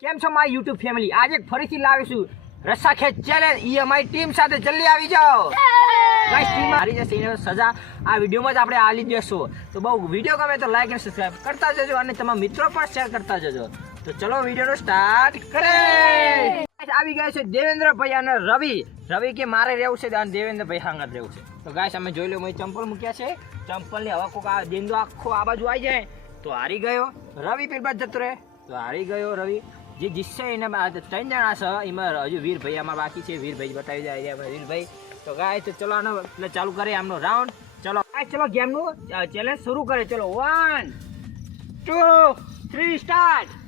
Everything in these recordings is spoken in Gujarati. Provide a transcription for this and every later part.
કેમ છો મારી યુટ્યુબ ફેમિલી આજે ફરીથી લાવીશું રસ્સા ખેંચ ચેલેન્જ ઈ અમારી ટીમ સાથે જલ્દી આવી જાઓ. હારી જશે, એને સજા આ વિડીયોમાં જ આપણે આલી દેશો. તો બહુ વીડિયો ગમે તો લાઈક અને સબસ્ક્રાઇબ કરતા જજો અને તમારા મિત્રો પણ શેર કરતા જજો. તો ચલો વિડીયોનો સ્ટાર્ટ કરે આવી ગયા છે દેવેન્દ્રભાઈ અને રવિ. રવિ કે મારે રહેવું છે અને દેવેન્દ્રભાઈ હાંગત રહેવું છે. તો ગાઈસ, અમે જોઈ લો મેં ચંપલ મૂક્યા છે. ચંપલની હવા કોક આ દેંદો આખો આ બાજુ આવી જાય. તો હારી ગયો. રવિ પેલ બાદ જતો રહે. તો હારી ગયો રવિ. જે જીતશે એને ત્રણ જણા છે, એમાં હજુ વીરભાઈ આમાં બાકી છે. વીરભાઈ બતાવી જાય વીરભાઈ. તો ગાય તો ચલો આનો, એટલે ચાલુ કરે આમનો રાઉન્ડ ચલો ચલો ગેમનું ચેલેન્જ શરૂ કરે ચલો વન ટુ થ્રી સ્ટાર્ટ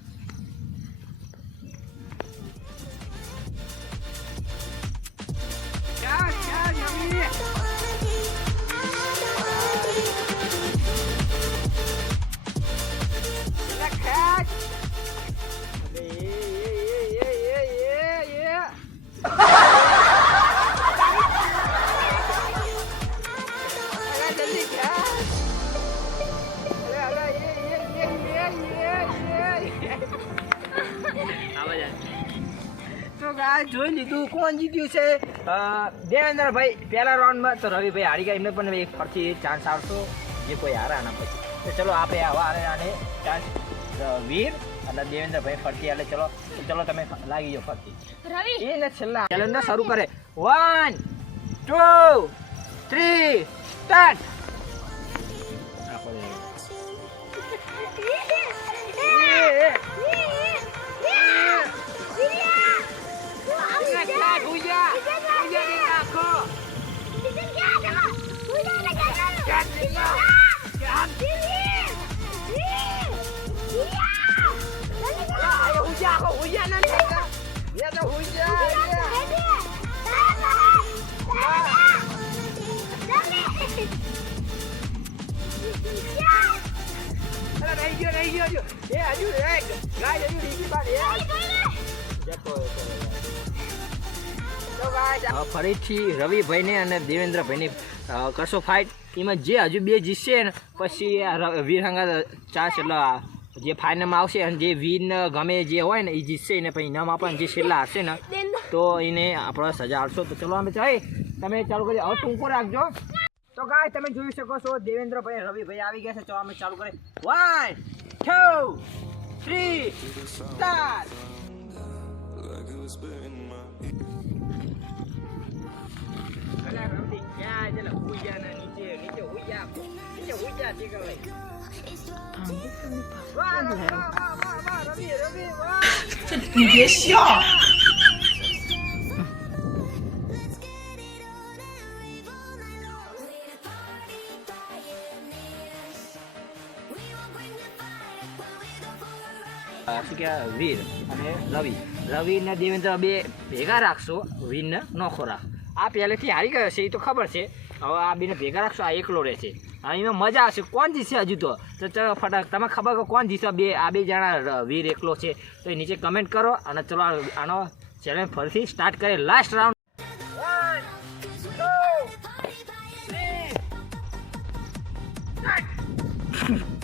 ગાય જોઈ લીધું. કોણ જીત્યું છે? દેવેન્દ્રભાઈ પહેલા રાઉન્ડમાં તો રવિભાઈ હારી ગયા. એમને પણ એક ફરથી ચાન્સ આવશો. જે કોઈ હારા આના પછી. તો ચલો આપણે આવા હારે આને ચાન્સ વીર અને દેવેન્દ્રભાઈ ફરતી. એટલે ચલો ચલો તમે લાગી જાઓ ફરતી. રવિ! એને છેલ્લા કેલેન્ડર શરૂ કરે. વન ટુ થ્રી સ્ટાર્ટ રહી ફરીથી રવિભાઈને અને દેવેન્દ્રભાઈને કરશો ફાઇટ એમાં જે હજુ બે જીતશે ને પછી વીર હંગા ચાન્સ એટલે આ જે ફાઇનલમાં આવશે અને જે વિન ગમે જે હોય ને એ જીતશે ને પછી ઇનામ આપણને જે છેલ્લા હશે ને, તો એને આપણે સજા આપશો. તો ચલો અમે ચાલે તમે ચાલુ કરી, હવે ટૂંકો રાખજો. તો ગાય, તમે જોઈ શકો છો, દેવેન્દ્રભાઈ રવિભાઈ આવી ગયા છે. ચલો અમે ચાલુ કરીએ one two three start અલા રવિ ક્યાં છે લે? હુઈ જા ને નીચે નીચે હુઈ જા નીચે હુઈ જા ઠીક હવે વાહ વાહ વાહ વાહ વાહ રવિ રવિ વાહ 你别笑。 શું કહેવાય વીર અને રવિ. રવિ ને દેવેન્દ્ર બે ભેગા રાખશો વીરને નોખો રાખ આ પહેલેથી હારી ગયો છે એ તો ખબર છે. હવે આ બેને ભેગા રાખશો આ એકલો રહેશે. અને એમાં મજા આવશે. કોણ જીતશે હજુ તો? ચલો ફટાક તમે ખબર કે કોણ જીતશે? બે આ બે જણા વીર એકલો છે. તો એ નીચે કમેન્ટ કરો અને ચલો આનો ચેલેન્જ ફરીથી સ્ટાર્ટ કરીએ. લાસ્ટ રાઉન્ડ બરાબરનો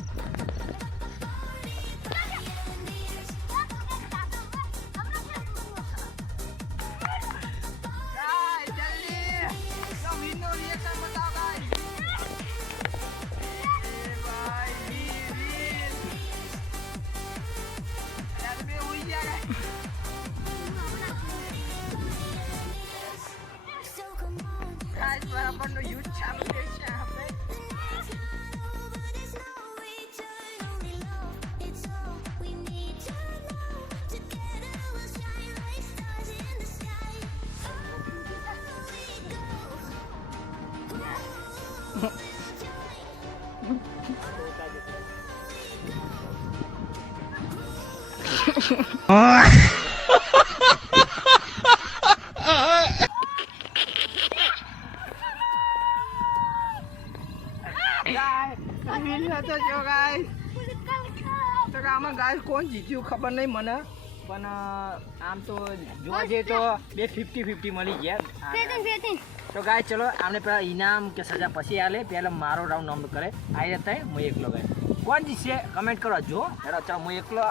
ગાય વીડિયો તો જો ગાય તો કે આમાં ગાય કોણ જીત્યું ખબર નહીં મને પણ આમ તો જોવા જઈએ તો બે ફિફ્ટી ફિફ્ટી મળી ગયા. તો ગાય ચલો આમને પેલા ઇનામ કે સજા પછી આલે. પહેલા મારો રાઉન્ડ નંબર કરે. આ રીતે હું એકલો ગાય. કોણ જીતશે? કમેન્ટ કરો. જો. ચાલો હું એકલો